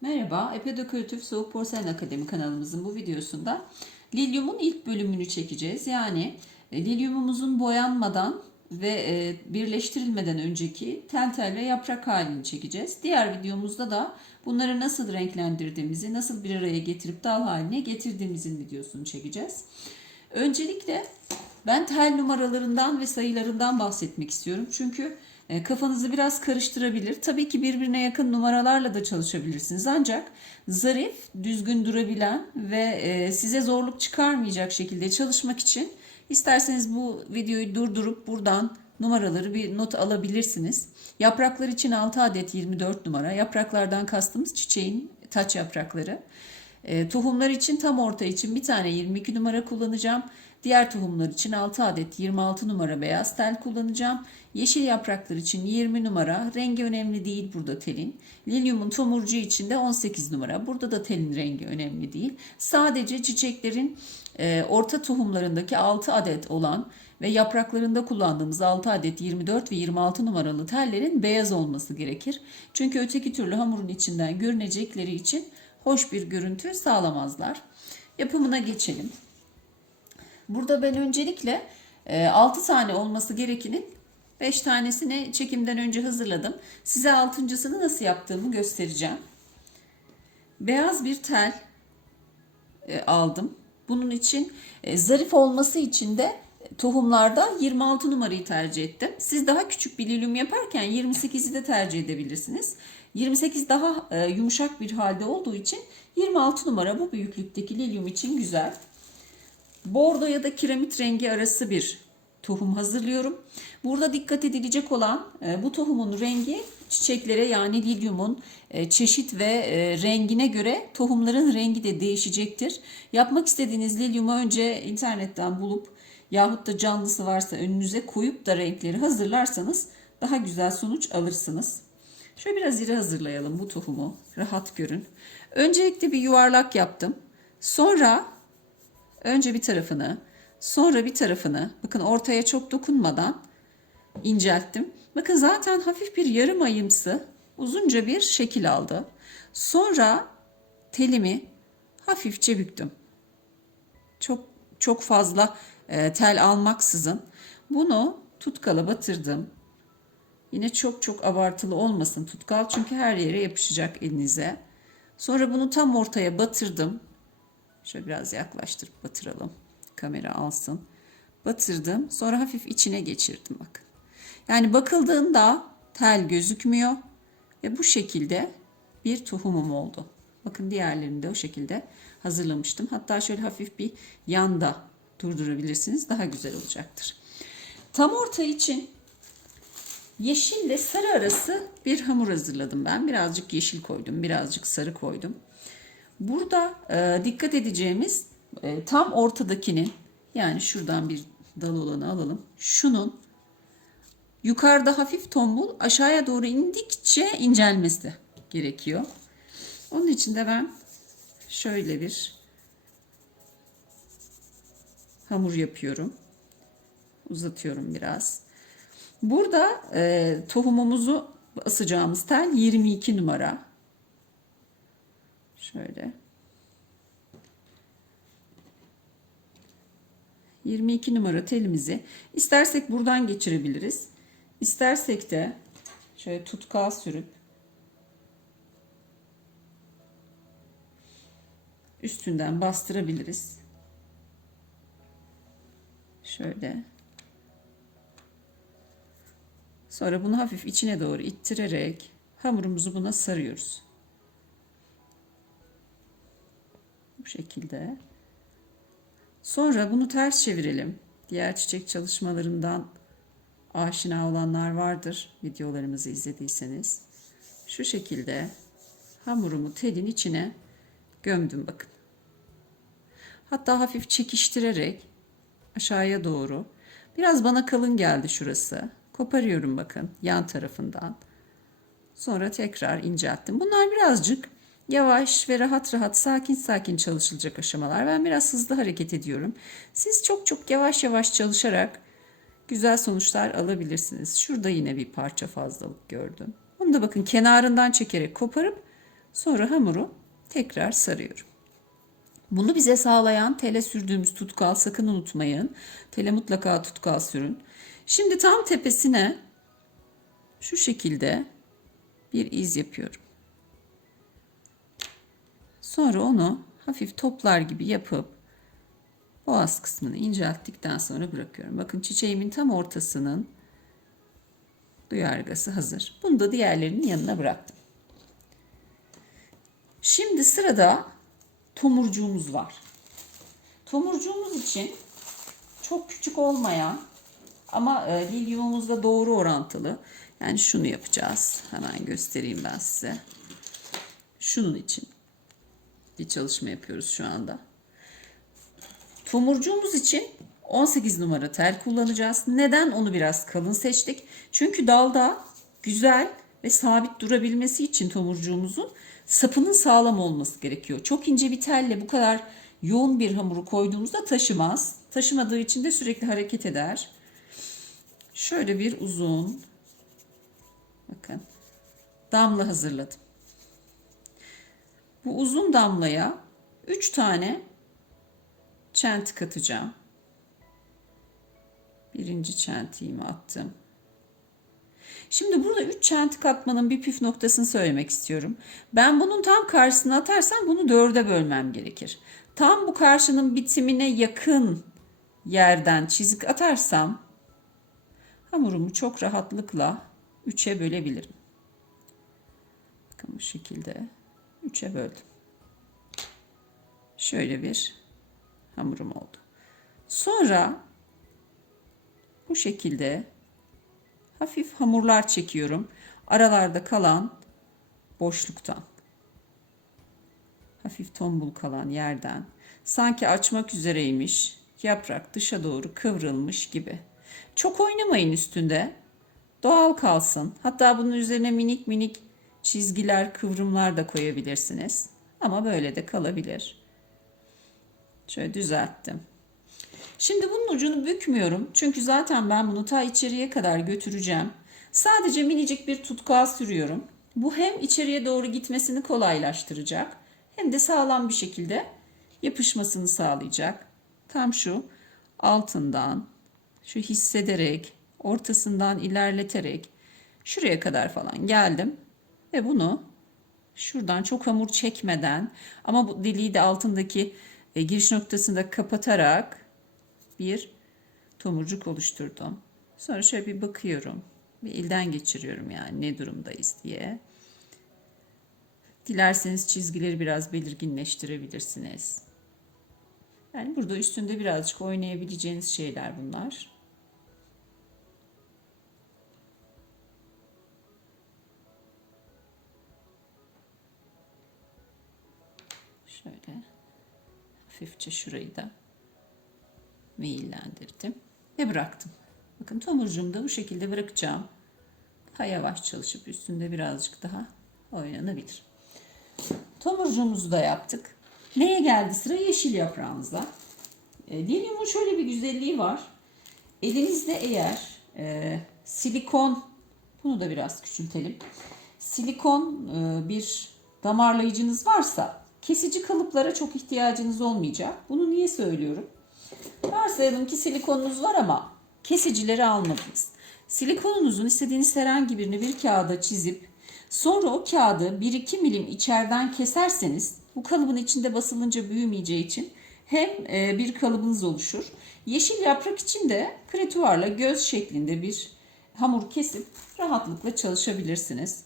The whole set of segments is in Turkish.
Merhaba, Epedekoratif Soğuk Porselen Akademi kanalımızın bu videosunda lilyumun ilk bölümünü çekeceğiz. Yani e, lilyumumuzun boyanmadan ve e, birleştirilmeden önceki tel tel ve yaprak halini çekeceğiz. Diğer videomuzda da bunları nasıl renklendirdiğimizi, nasıl bir araya getirip dal haline getirdiğimizin videosunu çekeceğiz. Öncelikle ben tel numaralarından ve sayılarından bahsetmek istiyorum. Çünkü kafanızı biraz karıştırabilir. Tabii ki birbirine yakın numaralarla da çalışabilirsiniz. Ancak zarif, düzgün durabilen ve e, size zorluk çıkarmayacak şekilde çalışmak için isterseniz bu videoyu durdurup buradan numaraları bir not alabilirsiniz. Yapraklar için 6 adet 24 numara. Yapraklardan kastımız çiçeğin taç yaprakları. E, tohumlar için tam orta için bir tane 22 numara kullanacağım. Diğer tohumlar için 6 adet 26 numara beyaz tel kullanacağım. Yeşil yapraklar için 20 numara. Rengi önemli değil burada telin. Lilyumun tomurcu için de 18 numara. Burada da telin rengi önemli değil. Sadece çiçeklerin e, orta tohumlarındaki 6 adet olan ve yapraklarında kullandığımız 6 adet 24 ve 26 numaralı tellerin beyaz olması gerekir. Çünkü öteki türlü hamurun içinden görünecekleri için hoş bir görüntü sağlamazlar. Yapımına geçelim. Burada ben öncelikle 6 tane olması gerekenin 5 tanesini çekimden önce hazırladım. Size altıncısını nasıl yaptığımı göstereceğim. Beyaz bir tel e, aldım. Bunun için e, zarif olması için de tohumlarda 26 numarayı tercih ettim. Siz daha küçük bir lilyum yaparken 28'i de tercih edebilirsiniz. 28 daha e, yumuşak bir halde olduğu için 26 numara bu büyüklükteki lilyum için güzel. Bordo ya da kiremit rengi arası bir tohum hazırlıyorum. Burada dikkat edilecek olan e, bu tohumun rengi çiçeklere yani lilyumun e, çeşit ve e, rengine göre tohumların rengi de değişecektir. Yapmak istediğiniz lilyumu önce internetten bulup yahut da canlısı varsa önünüze koyup da renkleri hazırlarsanız daha güzel sonuç alırsınız. Şöyle biraz iri hazırlayalım bu tohumu. Rahat görün. Öncelikle bir yuvarlak yaptım. Sonra önce bir tarafını, sonra bir tarafını bakın ortaya çok dokunmadan incelttim. Bakın zaten hafif bir yarım ayımsı uzunca bir şekil aldı. Sonra telimi hafifçe büktüm. Çok çok fazla e, tel almaksızın bunu tutkala batırdım. Yine çok çok abartılı olmasın tutkal çünkü her yere yapışacak elinize. Sonra bunu tam ortaya batırdım. Şöyle biraz yaklaştırıp batıralım. Kamera alsın. Batırdım. Sonra hafif içine geçirdim bakın. Yani bakıldığında tel gözükmüyor. Ve bu şekilde bir tohumum oldu. Bakın diğerlerini de o şekilde hazırlamıştım. Hatta şöyle hafif bir yanda durdurabilirsiniz. Daha güzel olacaktır. Tam orta için yeşille sarı arası bir hamur hazırladım ben. Birazcık yeşil koydum, birazcık sarı koydum. Burada e, dikkat edeceğimiz e, tam ortadakinin yani şuradan bir dal olanı alalım. Şunun yukarıda hafif tombul aşağıya doğru indikçe incelmesi gerekiyor. Onun için de ben şöyle bir hamur yapıyorum. Uzatıyorum biraz. Burada e, tohumumuzu asacağımız tel 22 numara. Şöyle. 22 numara telimizi istersek buradan geçirebiliriz. İstersek de şöyle tutkal sürüp üstünden bastırabiliriz. Şöyle. Sonra bunu hafif içine doğru ittirerek hamurumuzu buna sarıyoruz. Bu şekilde. Sonra bunu ters çevirelim. Diğer çiçek çalışmalarından aşina olanlar vardır videolarımızı izlediyseniz. Şu şekilde hamurumu telin içine gömdüm bakın. Hatta hafif çekiştirerek aşağıya doğru. Biraz bana kalın geldi şurası. Koparıyorum bakın yan tarafından. Sonra tekrar incelttim. Bunlar birazcık yavaş ve rahat rahat sakin sakin çalışılacak aşamalar. Ben biraz hızlı hareket ediyorum. Siz çok çok yavaş yavaş çalışarak güzel sonuçlar alabilirsiniz. Şurada yine bir parça fazlalık gördüm. Onu da bakın kenarından çekerek koparıp Sonra hamuru tekrar sarıyorum. Bunu bize sağlayan tele sürdüğümüz tutkal sakın unutmayın. Tele mutlaka tutkal sürün. Şimdi tam tepesine şu şekilde bir iz yapıyorum. Sonra onu hafif toplar gibi yapıp boğaz kısmını incelttikten sonra bırakıyorum. Bakın çiçeğimin tam ortasının duyargası hazır. Bunu da diğerlerinin yanına bıraktım. Şimdi sırada tomurcuğumuz var. Tomurcuğumuz için çok küçük olmayan ama e, doğru orantılı. Yani şunu yapacağız. Hemen göstereyim ben size. Şunun için bir çalışma yapıyoruz şu anda. Tomurcuğumuz için 18 numara tel kullanacağız. Neden onu biraz kalın seçtik? Çünkü dalda güzel ve sabit durabilmesi için tomurcuğumuzun sapının sağlam olması gerekiyor. Çok ince bir telle bu kadar yoğun bir hamuru koyduğumuzda taşımaz. Taşımadığı için de sürekli hareket eder. Şöyle bir uzun bakın damla hazırladım. Bu uzun damlaya 3 tane çentik atacağım. Birinci çentiğimi attım. Şimdi burada 3 çentik atmanın bir püf noktasını söylemek istiyorum. Ben bunun tam karşısına atarsam bunu dörde bölmem gerekir. Tam bu karşının bitimine yakın yerden çizik atarsam hamurumu çok rahatlıkla 3'e bölebilirim. Bakın bu şekilde 3'e böldüm. Şöyle bir hamurum oldu. Sonra bu şekilde hafif hamurlar çekiyorum. Aralarda kalan boşluktan. Hafif tombul kalan yerden. Sanki açmak üzereymiş. Yaprak dışa doğru kıvrılmış gibi. Çok oynamayın üstünde. Doğal kalsın. Hatta bunun üzerine minik minik çizgiler, kıvrımlar da koyabilirsiniz. Ama böyle de kalabilir. Şöyle düzelttim. Şimdi bunun ucunu bükmüyorum. Çünkü zaten ben bunu ta içeriye kadar götüreceğim. Sadece minicik bir tutkal sürüyorum. Bu hem içeriye doğru gitmesini kolaylaştıracak hem de sağlam bir şekilde yapışmasını sağlayacak. Tam şu altından şu hissederek ortasından ilerleterek şuraya kadar falan geldim ve bunu şuradan çok hamur çekmeden ama bu deliği de altındaki e, giriş noktasında kapatarak bir tomurcuk oluşturdum. Sonra şöyle bir bakıyorum. Bir ilden geçiriyorum yani ne durumdayız diye. Dilerseniz çizgileri biraz belirginleştirebilirsiniz. Yani burada üstünde birazcık oynayabileceğiniz şeyler bunlar. Şöyle hafifçe şurayı da meyillendirdim ve bıraktım. Bakın tomurcuğumu da bu şekilde bırakacağım. Daha yavaş çalışıp üstünde birazcık daha oynanabilir. Tomurcuğumuzu da yaptık. Neye geldi sıra yeşil yaprağımızda. E, lilyumun şöyle bir güzelliği var. Elinizde eğer e, silikon, bunu da biraz küçültelim. Silikon e, bir damarlayıcınız varsa kesici kalıplara çok ihtiyacınız olmayacak. Bunu niye söylüyorum? Varsayalım ki silikonunuz var ama kesicileri almadınız. Silikonunuzun istediğiniz herhangi birini bir kağıda çizip sonra o kağıdı 1-2 milim içeriden keserseniz bu kalıbın içinde basılınca büyümeyeceği için hem e, bir kalıbınız oluşur. Yeşil yaprak için de kretuarla göz şeklinde bir hamur kesip rahatlıkla çalışabilirsiniz.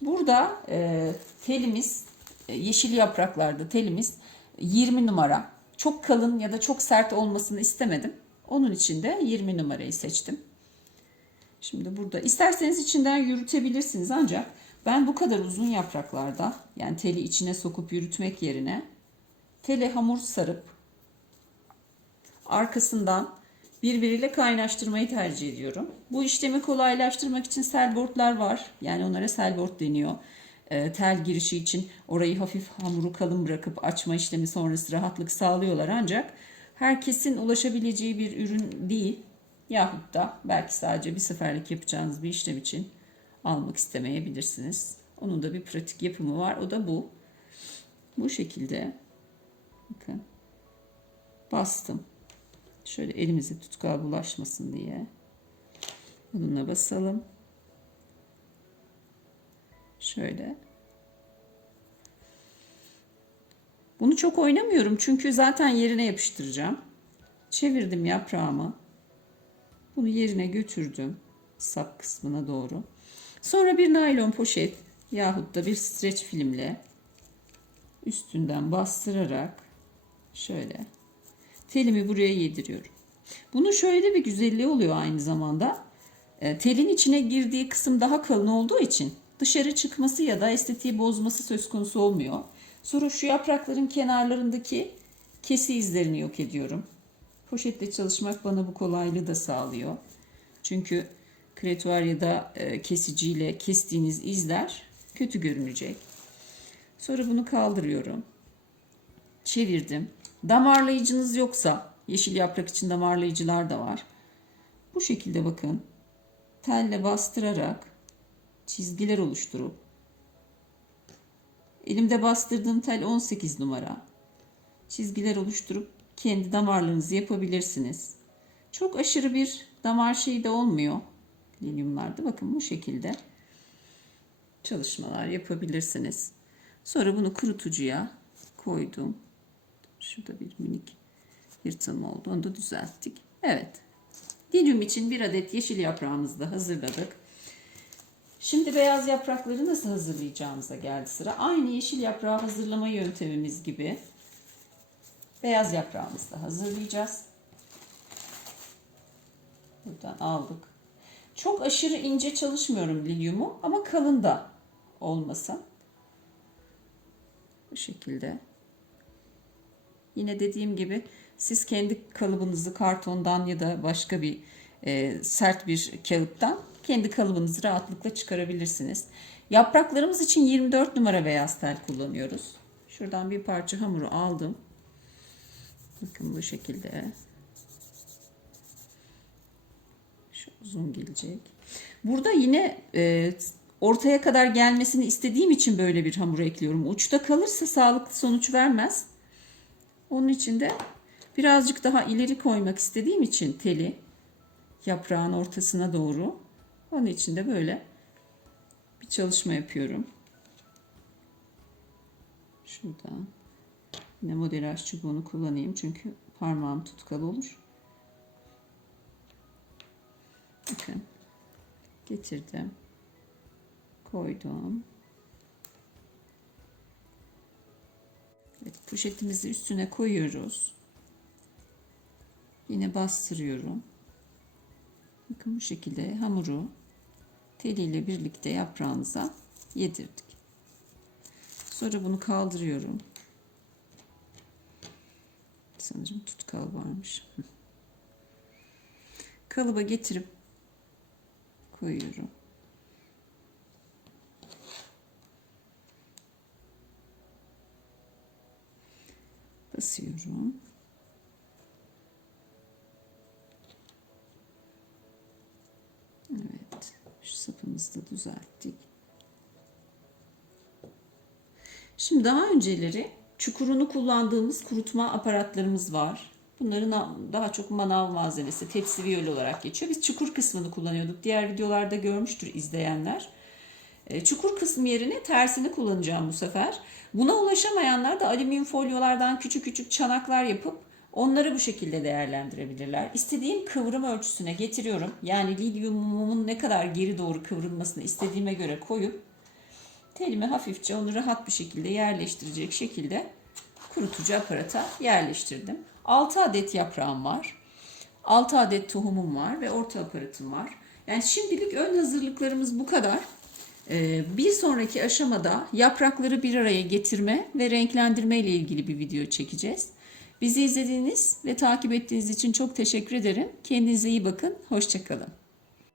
Burada e, telimiz, yeşil yapraklarda telimiz 20 numara. Çok kalın ya da çok sert olmasını istemedim. Onun için de 20 numarayı seçtim. Şimdi burada isterseniz içinden yürütebilirsiniz ancak ben bu kadar uzun yapraklarda yani teli içine sokup yürütmek yerine tele hamur sarıp arkasından birbiriyle kaynaştırmayı tercih ediyorum. Bu işlemi kolaylaştırmak için selbordlar var. Yani onlara selbord deniyor. E, tel girişi için orayı hafif hamuru kalın bırakıp açma işlemi sonrası rahatlık sağlıyorlar ancak herkesin ulaşabileceği bir ürün değil. Yahut da belki sadece bir seferlik yapacağınız bir işlem için almak istemeyebilirsiniz. Onun da bir pratik yapımı var. O da bu. Bu şekilde bakın bastım. Şöyle elimize tutkal bulaşmasın diye. Bununla basalım. Şöyle. Bunu çok oynamıyorum çünkü zaten yerine yapıştıracağım. Çevirdim yaprağımı. Bunu yerine götürdüm sap kısmına doğru. Sonra bir naylon poşet yahut da bir streç filmle üstünden bastırarak şöyle telimi buraya yediriyorum. Bunun şöyle bir güzelliği oluyor aynı zamanda. E, telin içine girdiği kısım daha kalın olduğu için dışarı çıkması ya da estetiği bozması söz konusu olmuyor. Sonra şu yaprakların kenarlarındaki kesi izlerini yok ediyorum. Poşetle çalışmak bana bu kolaylığı da sağlıyor. Çünkü kretuar ya da e, kesiciyle kestiğiniz izler kötü görünecek. Sonra bunu kaldırıyorum. Çevirdim. Damarlayıcınız yoksa, yeşil yaprak için damarlayıcılar da var. Bu şekilde bakın. Telle bastırarak çizgiler oluşturup elimde bastırdığım tel 18 numara. Çizgiler oluşturup kendi damarlarınızı yapabilirsiniz. Çok aşırı bir damar şeyi de olmuyor. Lilyumlarda bakın bu şekilde çalışmalar yapabilirsiniz. Sonra bunu kurutucuya koydum. Şurada bir minik yırtılma oldu. Onu da düzelttik. Evet. Lilyum için bir adet yeşil yaprağımızı da hazırladık. Şimdi beyaz yaprakları nasıl hazırlayacağımıza geldi sıra. Aynı yeşil yaprağı hazırlama yöntemimiz gibi beyaz yaprağımızı da hazırlayacağız. Buradan aldık. Çok aşırı ince çalışmıyorum lilyumu ama kalın da olmasın. Bu şekilde. Yine dediğim gibi siz kendi kalıbınızı kartondan ya da başka bir e, sert bir kağıttan kendi kalıbınızı rahatlıkla çıkarabilirsiniz. Yapraklarımız için 24 numara beyaz tel kullanıyoruz. Şuradan bir parça hamuru aldım. Bakın bu şekilde. Şu uzun gelecek. Burada yine e, ortaya kadar gelmesini istediğim için böyle bir hamur ekliyorum. Uçta kalırsa sağlıklı sonuç vermez. Onun için de birazcık daha ileri koymak istediğim için teli yaprağın ortasına doğru. Onun için de böyle bir çalışma yapıyorum. Şuradan yine modelaj çubuğunu kullanayım çünkü parmağım tutkal olur. Bakın getirdim koydum. Evet, poşetimizi üstüne koyuyoruz. Yine bastırıyorum. Bakın bu şekilde hamuru teliyle birlikte yaprağımıza yedirdik. Sonra bunu kaldırıyorum. Sanırım tutkal varmış. Kalıba getirip koyuyorum. Basıyorum. Evet. Şu da düzelttik. Şimdi daha önceleri çukurunu kullandığımız kurutma aparatlarımız var. Bunların daha çok manav malzemesi, tepsi viyol olarak geçiyor. Biz çukur kısmını kullanıyorduk. Diğer videolarda görmüştür izleyenler. E, çukur kısmı yerine tersini kullanacağım bu sefer. Buna ulaşamayanlar da alüminyum folyolardan küçük küçük çanaklar yapıp onları bu şekilde değerlendirebilirler. İstediğim kıvrım ölçüsüne getiriyorum. Yani lilyumumun ne kadar geri doğru kıvrılmasını istediğime göre koyup telimi hafifçe onu rahat bir şekilde yerleştirecek şekilde kurutucu aparata yerleştirdim. 6 adet yaprağım var. 6 adet tohumum var ve orta aparatım var. Yani şimdilik ön hazırlıklarımız bu kadar. Ee, bir sonraki aşamada yaprakları bir araya getirme ve renklendirme ile ilgili bir video çekeceğiz. Bizi izlediğiniz ve takip ettiğiniz için çok teşekkür ederim. Kendinize iyi bakın. Hoşçakalın.